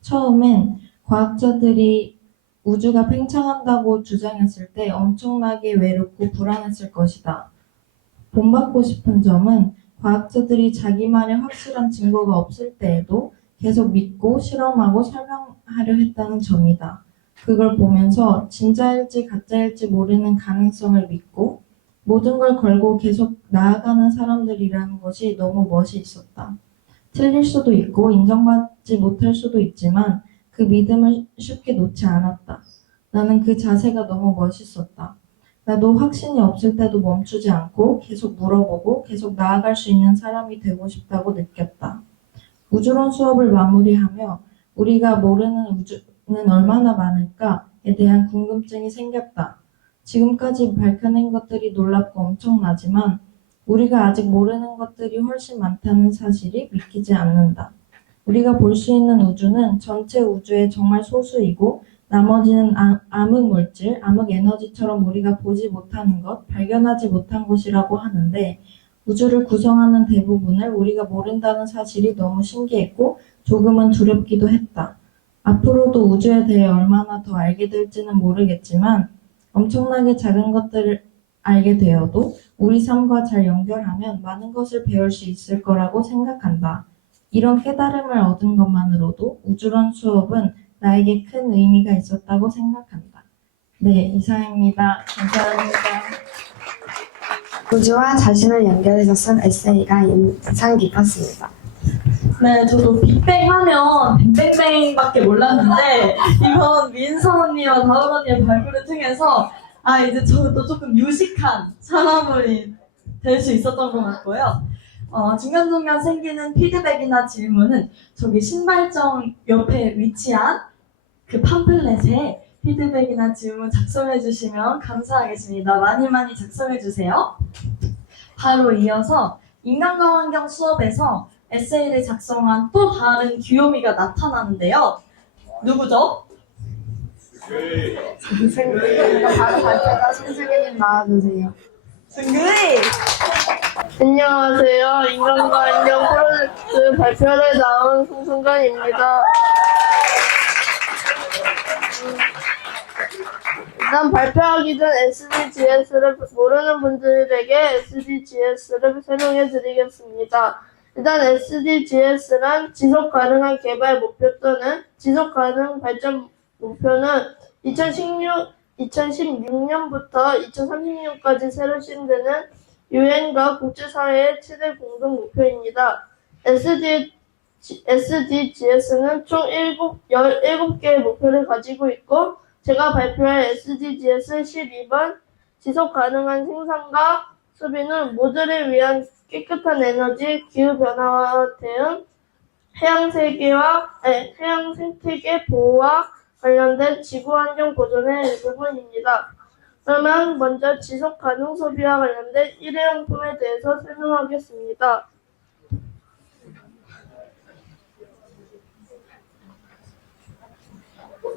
처음엔 과학자들이 우주가 팽창한다고 주장했을 때 엄청나게 외롭고 불안했을 것이다. 본받고 싶은 점은 과학자들이 자기만의 확실한 증거가 없을 때에도 계속 믿고 실험하고 설명하려 했다는 점이다. 그걸 보면서 진짜일지 가짜일지 모르는 가능성을 믿고 모든 걸 걸고 계속 나아가는 사람들이라는 것이 너무 멋이 있었다. 틀릴 수도 있고 인정받지 못할 수도 있지만 그 믿음을 쉽게 놓지 않았다. 나는 그 자세가 너무 멋있었다. 나도 확신이 없을 때도 멈추지 않고 계속 물어보고 계속 나아갈 수 있는 사람이 되고 싶다고 느꼈다. 우주론 수업을 마무리하며 우리가 모르는 우주는 얼마나 많을까에 대한 궁금증이 생겼다. 지금까지 밝혀낸 것들이 놀랍고 엄청나지만 우리가 아직 모르는 것들이 훨씬 많다는 사실이 믿기지 않는다. 우리가 볼 수 있는 우주는 전체 우주의 정말 소수이고 나머지는 암흑 물질, 암흑 에너지처럼 우리가 보지 못하는 것, 발견하지 못한 것이라고 하는데 우주를 구성하는 대부분을 우리가 모른다는 사실이 너무 신기했고 조금은 두렵기도 했다. 앞으로도 우주에 대해 얼마나 더 알게 될지는 모르겠지만 엄청나게 작은 것들을 알게 되어도 우리 삶과 잘 연결하면 많은 것을 배울 수 있을 거라고 생각한다. 이런 깨달음을 얻은 것만으로도 우주론 수업은 나에게 큰 의미가 있었다고 생각한다. 네, 이상입니다. 감사합니다. 우주와 자신을 연결해서 쓴 에세이가 인상 깊었습니다. 네, 저도 빅뱅 하면 뱅뱅뱅밖에 몰랐는데 이번 민서 언니와 다은 언니의 발표를 통해서 이제 저도 조금 유식한 사람이 될 수 있었던 것 같고요. 중간중간 생기는 피드백이나 질문은 저기 신발장 옆에 위치한 그 팜플렛에 피드백이나 질문 작성해 주시면 감사하겠습니다. 많이 많이 작성해 주세요. 바로 이어서 인간과 환경 수업에서 에세이를 작성한 또 다른 귀요미가 나타나는데요. 누구죠? 바로 발표가 손승혜님 나와주세요. 승근이! 안녕하세요. 인간과 환경 프로젝트 발표를 나온 송승관입니다. 일단 발표하기 전 SDGs를 모르는 분들에게 SDGs를 설명해 드리겠습니다. 일단 SDGs란 지속 가능한 개발 목표 또는 지속 가능 발전 목표는 2016년부터 2030년까지 새로 시행되는 유엔과 국제사회의 최대 공동 목표입니다. SDGs는 총 17개의 목표를 가지고 있고 제가 발표할 SDGs 12번 지속 가능한 생산과 소비는 모두를 위한 깨끗한 에너지, 기후변화와 대응, 해양 생태계 보호와 관련된 지구환경 보존의 일부분입니다. 그러면 먼저 지속 가능 소비와 관련된 일회용품에 대해서 설명하겠습니다.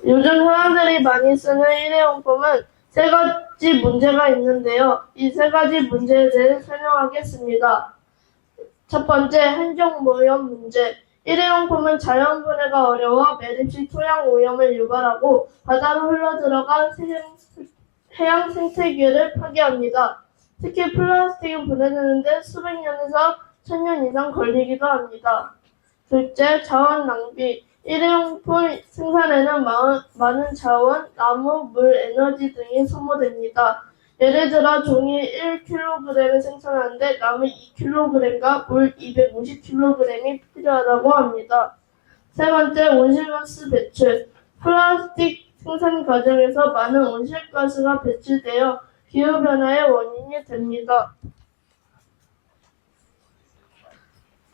요즘 사람들이 많이 쓰는 일회용품은 세 가지 문제가 있는데요. 이 세 가지 문제에 대해 설명하겠습니다. 첫 번째, 환경오염 문제. 일회용품은 자연 분해가 어려워 매립식 토양 오염을 유발하고 바다로 흘러들어가 해양 생태계를 파괴합니다. 특히 플라스틱은 분해되는데 수백 년에서 1000년 이상 걸리기도 합니다. 둘째, 자원 낭비. 일회용품 생산에는 많은 자원, 나무, 물, 에너지 등이 소모됩니다. 예를 들어 종이 1kg을 생산하는데 나무 2kg과 물 250kg이 필요하다고 합니다. 세 번째, 온실가스 배출. 플라스틱 생산 과정에서 많은 온실가스가 배출되어 기후변화의 원인이 됩니다.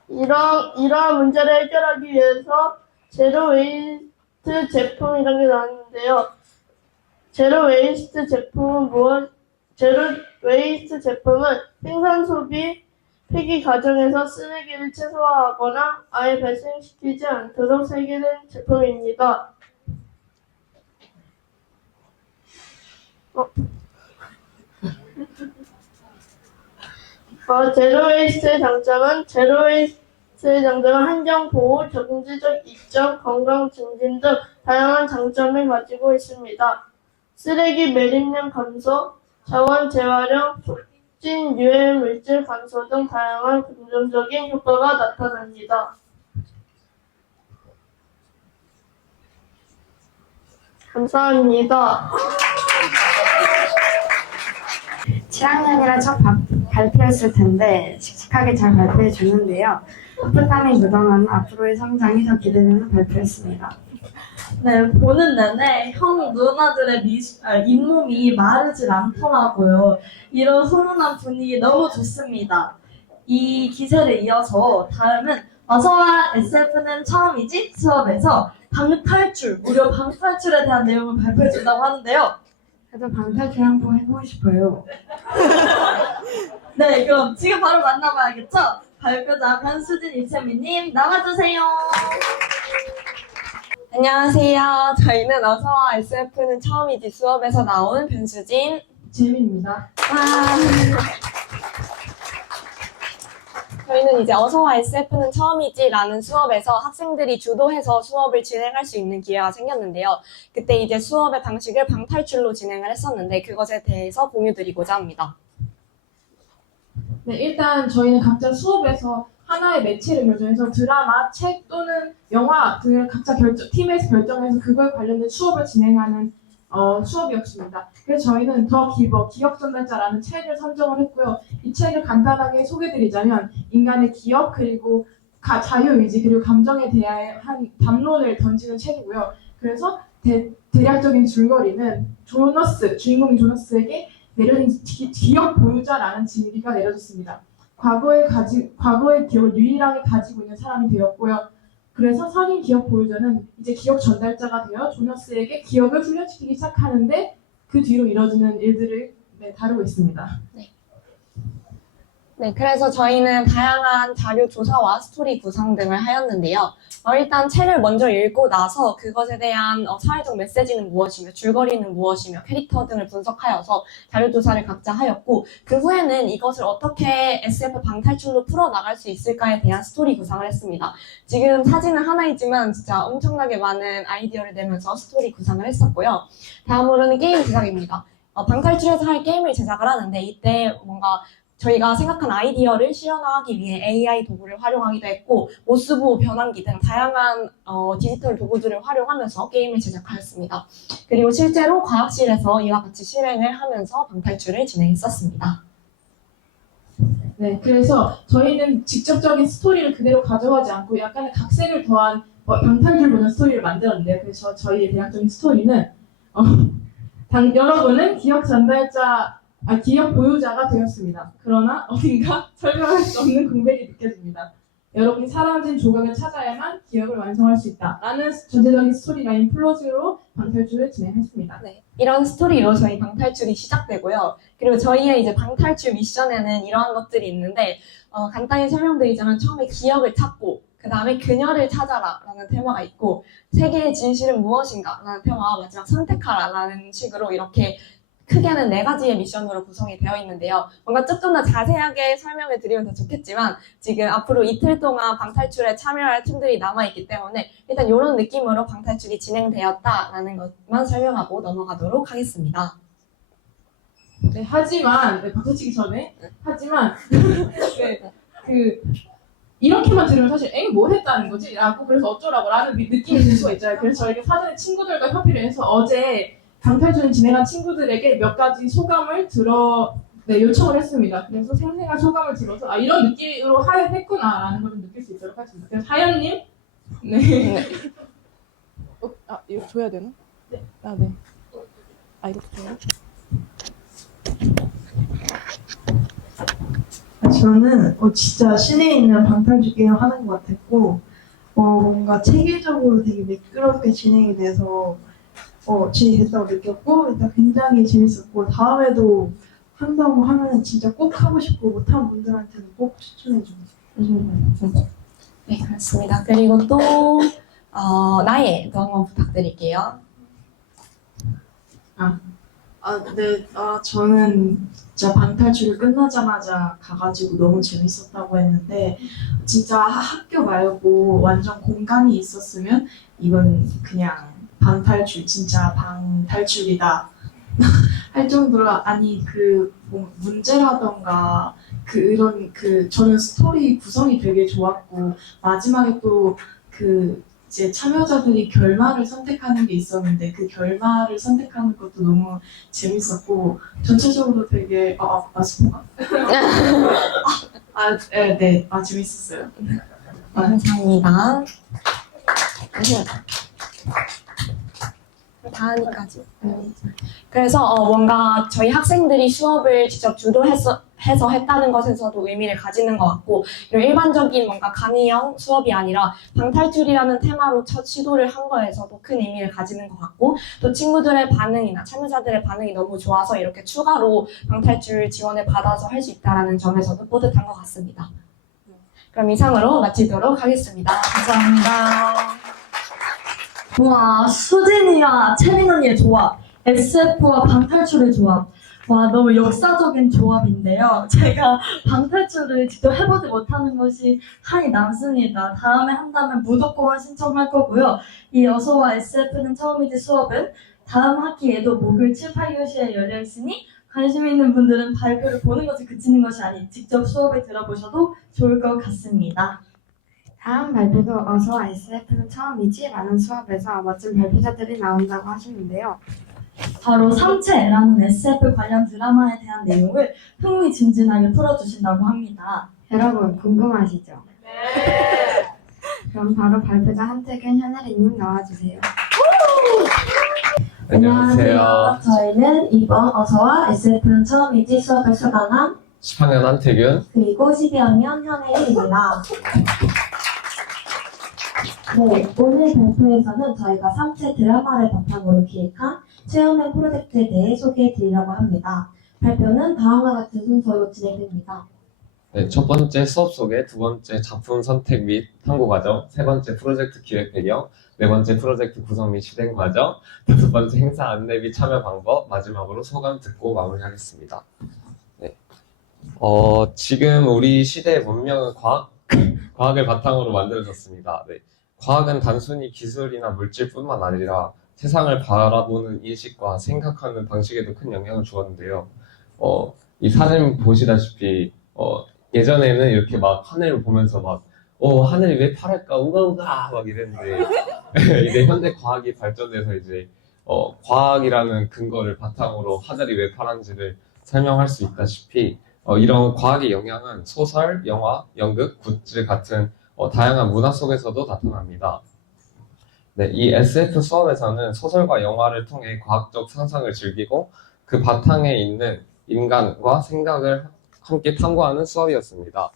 이러한 문제를 해결하기 위해서 제로 웨이스트 제품이라는 게 나왔는데요. 제로 웨이스트 제품은 생산 소비 폐기 과정에서 쓰레기를 최소화하거나 아예 발생시키지 않도록 설계된 제품입니다. 제로 웨이스트의 장점은 제로 웨이스트 수의장 등은 환경 보호, 경제적 이점, 건강 증진 등 다양한 장점을 가지고 있습니다. 쓰레기 매립량 감소, 자원 재활용, 촉진 유해 물질 감소 등 다양한 긍정적인 효과가 나타납니다. 감사합니다. 7학년이라 첫 발표했을 텐데 씩씩하게 잘 발표해 줬는데요. 풋풋함이 묻어나는 앞으로의 성장이 더 기대되는 발표였습니다. 네, 보는 내내 형 누나들의 잇몸이 마르질 않더라고요. 이런 훈훈한 분위기 너무 좋습니다. 이 기세를 이어서 다음은 어서와 SF는 처음이지 수업에서 방탈출, 무려 방탈출에 대한 내용을 발표해 준다고 하는데요. 저도 방탈출 한번 해보고 싶어요. 네, 그럼 지금 바로 만나봐야겠죠? 발표자 변수진 이채미님 나와주세요. 안녕하세요. 저희는 어서와 SF는 처음이지 수업에서 나온 변수진 재민입니다. 저희는 이제 어서와 SF는 처음이지라는 수업에서 학생들이 주도해서 수업을 진행할 수 있는 기회가 생겼는데요. 그때 이제 수업의 방식을 방탈출로 진행을 했었는데 그것에 대해서 공유드리고자 합니다. 네, 일단 저희는 각자 수업에서 하나의 매체를 결정해서 드라마, 책 또는 영화 등을 각자 팀에서 결정해서 그거에 관련된 수업을 진행하는 수업이었습니다. 그래서 저희는 더 기억 전달자라는 책을 선정을 했고요. 이 책을 간단하게 소개드리자면 인간의 기억 그리고 자유의지 그리고 감정에 대한 담론을 던지는 책이고요. 그래서 대략적인 줄거리는 주인공인 조너스에게 내려진 기억 보유자라는 징계가 내려졌습니다. 과거의 기억을 유일하게 가지고 있는 사람이 되었고요. 그래서 살인 기억 보유자는 이제 기억 전달자가 되어 조너스에게 기억을 훈련시키기 시작하는데 그 뒤로 이뤄지는 일들을 다루고 있습니다. 네, 그래서 저희는 다양한 자료 조사와 스토리 구상 등을 하였는데요. 일단 책을 먼저 읽고 나서 그것에 대한 사회적 메시지는 무엇이며 줄거리는 무엇이며 캐릭터 등을 분석하여서 자료 조사를 각자 하였고 그 후에는 이것을 어떻게 SF 방탈출로 풀어나갈 수 있을까에 대한 스토리 구상을 했습니다. 지금 사진은 하나이지만 진짜 엄청나게 많은 아이디어를 내면서 스토리 구상을 했었고요. 다음으로는 게임 제작입니다. 방탈출에서 할 게임을 제작을 하는데 이때 뭔가 저희가 생각한 아이디어를 실현하기 위해 AI 도구를 활용하기도 했고 모스보 변환기 등 다양한 디지털 도구들을 활용하면서 게임을 제작하였습니다. 그리고 실제로 과학실에서 이와 같이 실행을 하면서 방탈출을 진행했었습니다. 네, 그래서 저희는 직접적인 스토리를 그대로 가져가지 않고 약간의 각색을 더한 방탈출보는 스토리를 만들었는데요. 그래서 저희의 대략적인 스토리는 여러분은 기억 보유자가 되었습니다. 그러나 어딘가 설명할 수 없는 공백이 느껴집니다. 여러분이 사라진 조각을 찾아야만 기억을 완성할 수 있다. 라는 전체적인 스토리라인 플롯으로 방탈출을 진행했습니다. 네, 이런 스토리로 저희 방탈출이 시작되고요. 그리고 저희의 이제 방탈출 미션에는 이러한 것들이 있는데 간단히 설명드리자면 처음에 기억을 찾고 그 다음에 그녀를 찾아라 라는 테마가 있고 세계의 진실은 무엇인가 라는 테마와 마지막 선택하라 라는 식으로 이렇게 크게는 4가지의 미션으로 구성이 되어 있는데요. 뭔가 조금 더 자세하게 설명을 드리면 더 좋겠지만 지금 앞으로 이틀 동안 방탈출에 참여할 팀들이 남아있기 때문에 일단 이런 느낌으로 방탈출이 진행되었다라는 것만 설명하고 넘어가도록 하겠습니다. 네, 하지만 박수치기 전에 이렇게만 들으면 사실 뭐 했다는 거지? 라고 그래서 어쩌라고 라는 느낌이 들 수가 있잖아요. 그래서 저희가 사전에 친구들과 협의를 해서 어제 방탈출 진행한 친구들에게 몇 가지 소감을 요청을 했습니다. 그래서 생생한 소감을 들어서 이런 느낌으로 했구나라는 걸 좀 느낄 수 있도록 하겠습니다. 그래서 하연님, 네. 이거 줘야 되나? 네. 네. 이거 줘요? 저는 진짜 신에 있는 방탈출 게임 하는 것 같았고 뭔가 체계적으로 되게 매끄럽게 진행이 돼서 진행됐다고 느꼈고 일단 굉장히 재밌었고 다음에도 한다고 하면 진짜 꼭 하고 싶고 못한 분들한테는 꼭 추천해줘요. 네, 그렇습니다. 그리고 또 나예도 한번 부탁드릴게요. 저는 진짜 방탈출이 끝나자마자 가가지고 너무 재밌었다고 했는데 진짜 학교 말고 완전 공간이 있었으면 이건 그냥 방탈출, 진짜 방탈출이다 할 정도로 아니 문제라던가 저는 스토리 구성이 되게 좋았고 마지막에 또 이제 참여자들이 결말을 선택하는 게 있었는데 그 결말을 선택하는 것도 너무 재밌었고 전체적으로 되게 스포가? 네, 재밌었어요. 감사합니다. 다은이까지. 그래서 뭔가 저희 학생들이 수업을 직접 주도해서 했다는 것에서도 의미를 가지는 것 같고, 그리고 일반적인 뭔가 강의형 수업이 아니라 방탈출이라는 테마로 첫 시도를 한 거에서도 큰 의미를 가지는 것 같고, 또 친구들의 반응이나 참여자들의 반응이 너무 좋아서 이렇게 추가로 방탈출 지원을 받아서 할 수 있다는 점에서도 뿌듯한 것 같습니다. 그럼 이상으로 마치도록 하겠습니다. 감사합니다. 와, 수진이와 채민 언니의 조합, SF와 방탈출의 조합. 와, 너무 역사적인 조합인데요. 제가 방탈출을 직접 해보지 못하는 것이 한이 남습니다. 다음에 한다면 무조건 신청할 거고요. 이 어서와 SF는 처음이지 수업은 다음 학기에도 목요일 7, 8교시에 열려 있으니 관심 있는 분들은 발표를 보는 것에 그치는 것이 아닌 직접 수업을 들어보셔도 좋을 것 같습니다. 다음 발표도 어서와 SF는 처음이지 라는 수업에서 멋진 발표자들이 나온다고 하시는데요. 바로 삼체라는 SF 관련 드라마에 대한 내용을 흥미진진하게 풀어주신다고 합니다. 여러분 궁금하시죠? 네. 그럼 바로 발표자 한태균, 현혜리님 나와주세요. 안녕하세요. 저희는 이번 어서와 SF는 처음이지 수업을 수강한 10학년 한태균. 그리고 12학년 현혜입니다. 네, 오늘 발표에서는 저희가 3체 드라마를 바탕으로 기획한 체험형 프로젝트에 대해 소개해 드리려고 합니다. 발표는 다음과 같은 순서로 진행됩니다. 네, 첫 번째 수업 소개, 두 번째 작품 선택 및 탐구 과정, 세 번째 프로젝트 기획 배경, 네 번째 프로젝트 구성 및 실행 과정, 다섯 번째 행사 안내 및 참여 방법, 마지막으로 소감 듣고 마무리하겠습니다. 네. 지금 우리 시대의 문명은 과학을 바탕으로 만들어졌습니다. 네. 과학은 단순히 기술이나 물질뿐만 아니라 세상을 바라보는 인식과 생각하는 방식에도 큰 영향을 주었는데요. 이 사진 보시다시피 예전에는 이렇게 막 하늘을 보면서 막 하늘이 왜 파랄까 우가우가 막 이랬는데 이제 현대 과학이 발전돼서 이제 과학이라는 근거를 바탕으로 하늘이 왜 파란지를 설명할 수 있다시피 이런 과학의 영향은 소설, 영화, 연극, 굿즈 같은 다양한 문화 속에서도 나타납니다. 네, 이 SF 수업에서는 소설과 영화를 통해 과학적 상상을 즐기고 그 바탕에 있는 인간과 생각을 함께 탐구하는 수업이었습니다.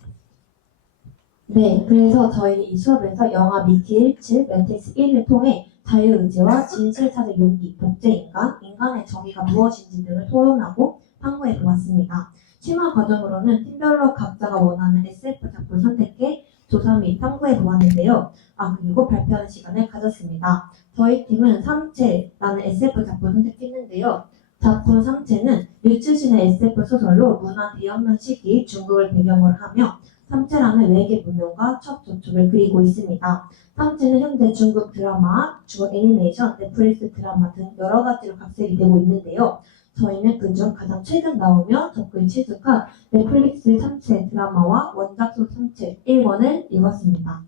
네, 그래서 저희는 이 수업에서 영화 미키 1, 매트릭스 1을 통해 자유의지와 진실 찾을 용기, 복제인간, 인간의 정의가 무엇인지 등을 토론하고 탐구해 보았습니다. 심화 과정으로는 팀별로 각자가 원하는 SF 작품 선택해 조사 및 탐구해 보았는데요. 그리고 발표하는 시간을 가졌습니다. 저희 팀은 3체라는 SF 작품 선택했는데요. 작품 3체는 류츠신의 SF 소설로 문화 대혁명 시기 중국을 배경으로 하며 3체라는 외계 문명과 첫 접촉을 그리고 있습니다. 3체는 현재 중국 드라마, 중국 애니메이션, 넷플릭스 드라마 등 여러 가지로 각색이 되고 있는데요. 저희는 그중 가장 최근 나오며 접근 친숙한 넷플릭스 3체 드라마와 원작소 3체 1권을 읽었습니다.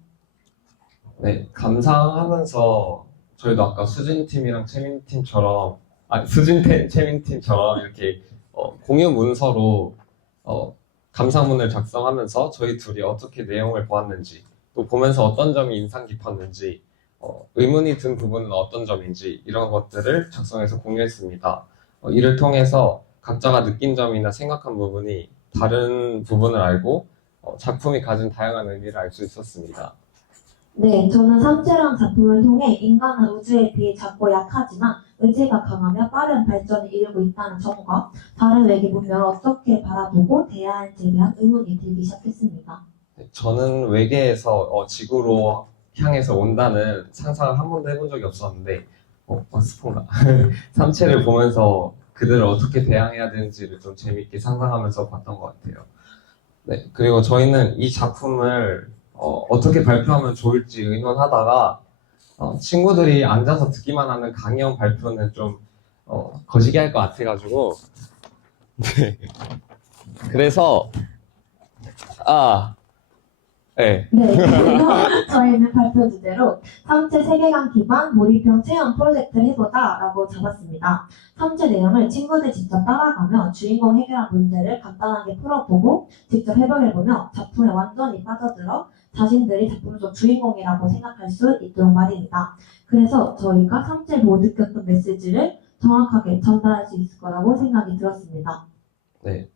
네, 감상하면서 저희도 아까 수진팀이랑 채민팀처럼 채민팀처럼 이렇게 공유 문서로 감상문을 작성하면서 저희 둘이 어떻게 내용을 보았는지 또 보면서 어떤 점이 인상 깊었는지 의문이 든 부분은 어떤 점인지 이런 것들을 작성해서 공유했습니다. 이를 통해서 각자가 느낀 점이나 생각한 부분이 다른 부분을 알고 작품이 가진 다양한 의미를 알 수 있었습니다. 네, 저는 3체라는 작품을 통해 인간은 우주에 비해 작고 약하지만 의지가 강하며 빠른 발전을 이루고 있다는 점과 다른 외계 문명을 어떻게 바라보고 대해야 할지에 대한 의문이 들기 시작했습니다. 저는 외계에서 지구로 향해서 온다는 상상을 한 번도 해본 적이 없었는데 스폰가 3체를 보면서 그들을 어떻게 대항해야 되는지를 좀 재밌게 상상하면서 봤던 것 같아요. 네, 그리고 저희는 이 작품을 어떻게 발표하면 좋을지 의논하다가 친구들이 앉아서 듣기만 하는 강연 발표는 좀 거시기 할 것 같아가지고 네. 그래서 네. 네, 그래서 저희는 발표 주제로 삼체 세계관 기반 몰입형 체험 프로젝트를 해보자라고 잡았습니다. 삼체 내용을 친구들 직접 따라가며 주인공 해결한 문제를 간단하게 풀어보고 직접 해석해보며 작품에 완전히 빠져들어 자신들이 작품 속 주인공이라고 생각할 수 있도록 말입니다. 그래서 저희가 삼체 못 느꼈던 메시지를 정확하게 전달할 수 있을 거라고 생각이 들었습니다. 네,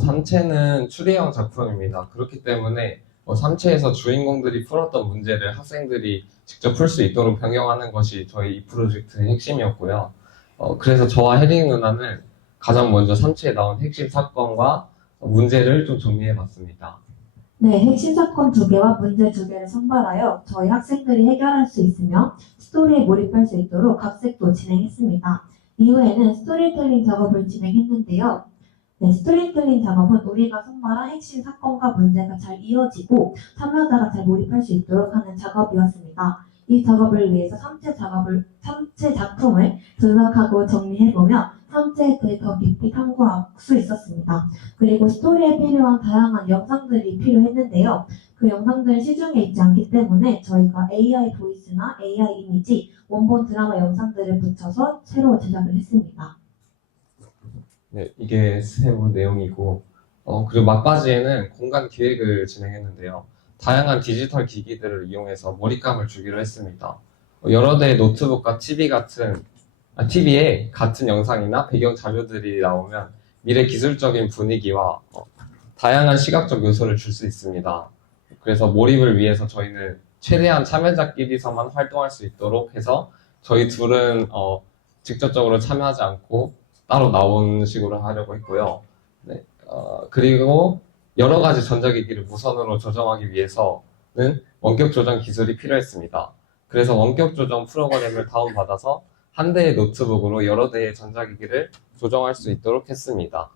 삼체는 추리형 작품입니다. 그렇기 때문에 삼체에서 주인공들이 풀었던 문제를 학생들이 직접 풀 수 있도록 변경하는 것이 저희 이 프로젝트의 핵심이었고요. 그래서 저와 혜린 누나는 가장 먼저 삼체에 나온 핵심 사건과 문제를 좀 정리해봤습니다. 네, 핵심 사건 2개와 문제 2개를 선발하여 저희 학생들이 해결할 수 있으며 스토리에 몰입할 수 있도록 각색도 진행했습니다. 이후에는 스토리텔링 작업을 진행했는데요. 네, 스토리텔링 작업은 우리가 선발한 핵심 사건과 문제가 잘 이어지고 참여자가 잘 몰입할 수 있도록 하는 작업이었습니다. 이 작업을 위해서 삼체 작품을 분석하고 정리해보며 삼체에 대해 더 깊이 탐구할 수 있었습니다. 그리고 스토리에 필요한 다양한 영상들이 필요했는데요. 그 영상들은 시중에 있지 않기 때문에 저희가 AI 보이스나 AI 이미지, 원본 드라마 영상들을 붙여서 새로 제작을 했습니다. 네, 이게 세부 내용이고, 그리고 막바지에는 공간 기획을 진행했는데요. 다양한 디지털 기기들을 이용해서 몰입감을 주기로 했습니다. 여러 대의 노트북과 TV에 같은 영상이나 배경 자료들이 나오면 미래 기술적인 분위기와 다양한 시각적 요소를 줄 수 있습니다. 그래서 몰입을 위해서 저희는 최대한 참여자끼리서만 활동할 수 있도록 해서 저희 둘은 직접적으로 참여하지 않고 따로 나온 식으로 하려고 했고요. 네, 그리고 여러 가지 전자기기를 무선으로 조정하기 위해서는 원격 조정 기술이 필요했습니다. 그래서 원격 조정 프로그램을 다운받아서 한 대의 노트북으로 여러 대의 전자기기를 조정할 수 있도록 했습니다.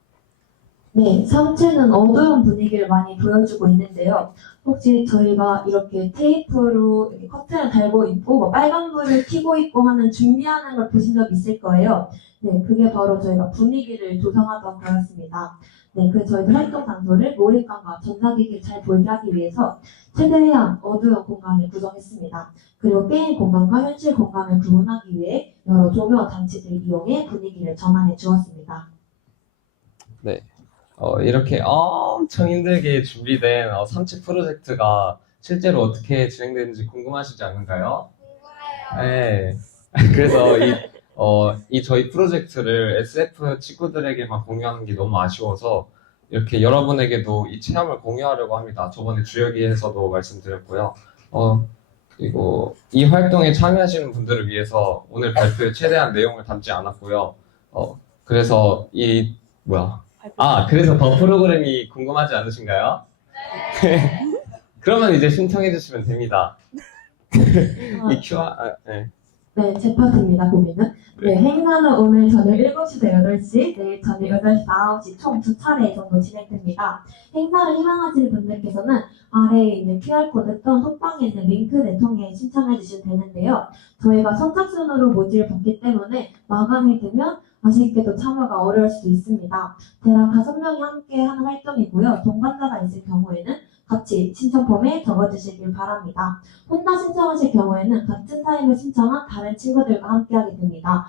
네, 삼체는 어두운 분위기를 많이 보여주고 있는데요. 혹시 저희가 이렇게 테이프로 이렇게 커튼을 달고 있고 뭐 빨간불을 켜고 있고 하는 준비하는 걸 보신 적 있을 거예요. 네, 그게 바로 저희가 분위기를 조성하던 거였습니다. 네, 그래서 저희도 활동 장소를 몰입감과 전자기기를 잘 보이게 하기 위해서 최대한 어두운 공간을 구성했습니다. 그리고 게임 공간과 현실 공간을 구분하기 위해 여러 조명 장치들을 이용해 분위기를 전환해 주었습니다. 네. 이렇게 엄청 힘들게 준비된 삼체 프로젝트가 실제로 어떻게 진행되는지 궁금하시지 않은가요? 네. 그래서 이 저희 프로젝트를 SF 친구들에게만 공유하는 게 너무 아쉬워서 이렇게 여러분에게도 이 체험을 공유하려고 합니다. 저번에 주여기에서도 말씀드렸고요. 그리고 이 활동에 참여하시는 분들을 위해서 오늘 발표에 최대한 내용을 담지 않았고요. 그래서 그래서 더 프로그램이 궁금하지 않으신가요? 네. 그러면 이제 신청해 주시면 됩니다. 이 네. 네, 제 파트입니다, 고민은. 네, 행사는 오늘 저녁 7시부터 8시, 내일 저녁 8시, 9시 총 2차례 정도 진행됩니다. 행사를 희망하시는 분들께서는 아래에 있는 QR코드 또는 톡방에 있는 링크를 통해 신청해 주시면 되는데요. 저희가 선착순으로 모집을 받기 때문에 마감이 되면 아쉽게도 참여가 어려울 수도 있습니다. 대략 5명이 함께 하는 활동이고요. 동반자가 있을 경우에는 같이 신청 폼에 적어주시길 바랍니다. 혼자 신청하실 경우에는 같은 타임에 신청한 다른 친구들과 함께하게 됩니다.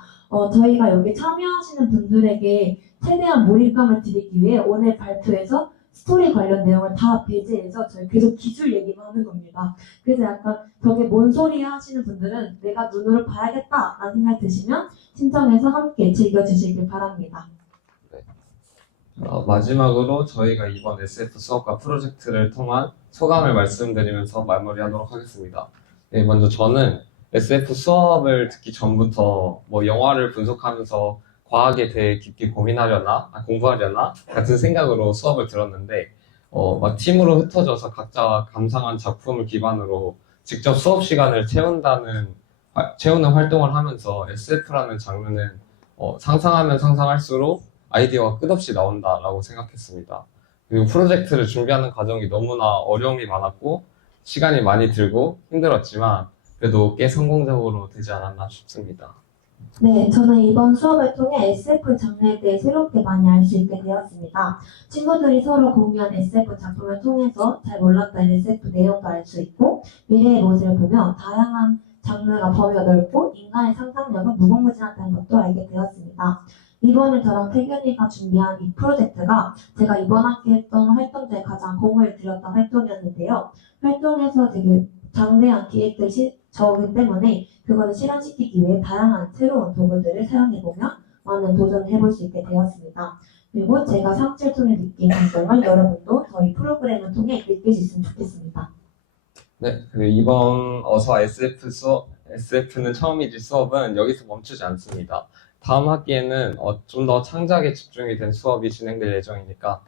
저희가 여기 참여하시는 분들에게 최대한 몰입감을 드리기 위해 오늘 발표에서 스토리 관련 내용을 다 배제해서 저희 계속 기술 얘기만 하는 겁니다. 그래서 약간 저게 뭔 소리야 하시는 분들은 내가 눈으로 봐야겠다 라는 생각 드시면 신청해서 함께 즐겨주시길 바랍니다. 마지막으로 저희가 이번 SF 수업과 프로젝트를 통한 소감을 말씀드리면서 마무리하도록 하겠습니다. 네, 먼저 저는 SF 수업을 듣기 전부터 영화를 분석하면서 과학에 대해 깊게 공부하려나 같은 생각으로 수업을 들었는데 막 팀으로 흩어져서 각자 감상한 작품을 기반으로 직접 수업 시간을 채우는 활동을 하면서 SF라는 장르는 상상하면 상상할수록 아이디어가 끝없이 나온다라고 생각했습니다. 그리고 프로젝트를 준비하는 과정이 너무나 어려움이 많았고 시간이 많이 들고 힘들었지만 그래도 꽤 성공적으로 되지 않았나 싶습니다. 네, 저는 이번 수업을 통해 SF 장르에 대해 새롭게 많이 알 수 있게 되었습니다. 친구들이 서로 공유한 SF 작품을 통해서 잘 몰랐던 SF 내용도 알 수 있고 미래의 모습을 보며 다양한 장르가 범위가 넓고 인간의 상상력은 무궁무진하다는 것도 알게 되었습니다. 이번에 저랑 태균이가 준비한 이 프로젝트가 제가 이번 학기 했던 활동 중에 가장 공을 들였던 활동이었는데요. 활동에서 되게 장대한 기획들이 저기 때문에 그거를 실현시키기 위해 다양한 새로운 도구들을 사용해보며 많은 도전을 해볼 수 있게 되었습니다. 그리고 제가 상체를 통해 느낀 감정을 여러분도 저희 프로그램을 통해 느낄 수 있으면 좋겠습니다. 네, 그리고 이번 어서 SF는 처음이지 수업은 여기서 멈추지 않습니다. 다음 학기에는 좀 더 창작에 집중이 된 수업이 진행될 예정이니까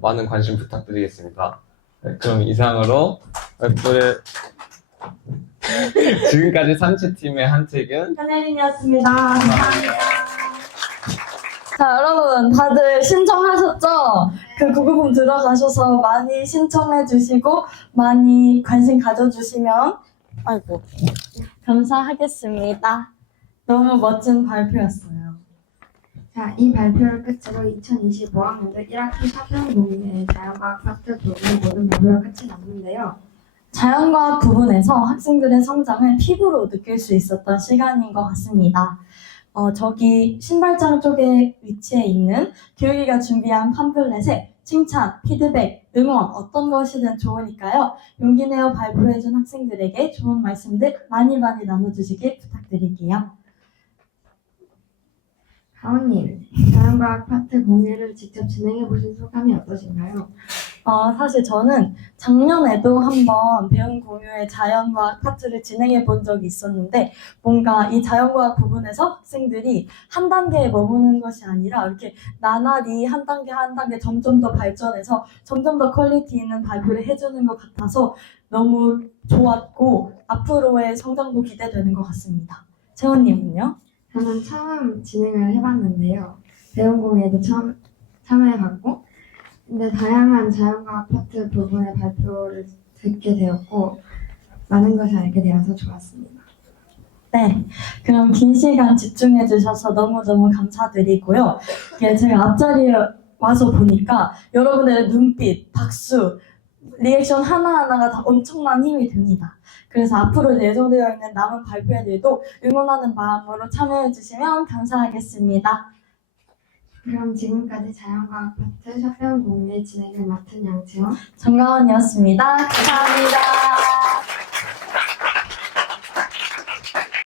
많은 관심 부탁드리겠습니다. 네, 그럼 이상으로 지금까지 산채팀의 한태균, 현혜린이었습니다. 감사합니다. 자, 여러분 다들 신청하셨죠? 그 구글폼 들어가셔서 많이 신청해 주시고 많이 관심 가져주시면 감사하겠습니다. 너무 멋진 발표였어요. 자, 이 발표를 끝으로 2025학년도 1학기 사평공인의 자연과학 파트 부분의 모든 발표가 끝이 났는데요. 자연과학 부분에서 학생들의 성장을 피부로 느낄 수 있었던 시간인 것 같습니다. 저기 신발장 쪽에 위치해 있는 교육이가 준비한 팜플렛에 칭찬, 피드백, 응원 어떤 것이든 좋으니까요. 용기 내어 발표해준 학생들에게 좋은 말씀들 많이 나눠주시길 부탁드릴게요. 하원님, 자연과학 파트 공유를 직접 진행해보신 소감이 어떠신가요? 사실 저는 작년에도 한번 배운 공유의 자연과학 파트를 진행해 본 적이 있었는데 뭔가 이 자연과학 부분에서 학생들이 한 단계에 머무는 것이 아니라 이렇게 나날이 한 단계 점점 더 발전해서 점점 더 퀄리티 있는 발표를 해주는 것 같아서 너무 좋았고 앞으로의 성장도 기대되는 것 같습니다. 채원님은요? 저는 처음 진행을 해봤는데요. 배운 공유에도 처음 참여해봤고 근데 다양한 자연과학 파트 부분의 발표를 듣게 되었고 많은 것을 알게 되어서 좋았습니다. 네, 그럼 긴 시간 집중해 주셔서 너무너무 감사드리고요. 제가 앞자리에 와서 보니까 여러분들의 눈빛, 박수, 리액션 하나하나가 다 엄청난 힘이 됩니다. 그래서 앞으로 예정되어 있는 남은 발표회들도 응원하는 마음으로 참여해 주시면 감사하겠습니다. 그럼 지금까지 자연과학 파트 샤페온 공유의 진행을 맡은 양채원 정가원이었습니다. 감사합니다.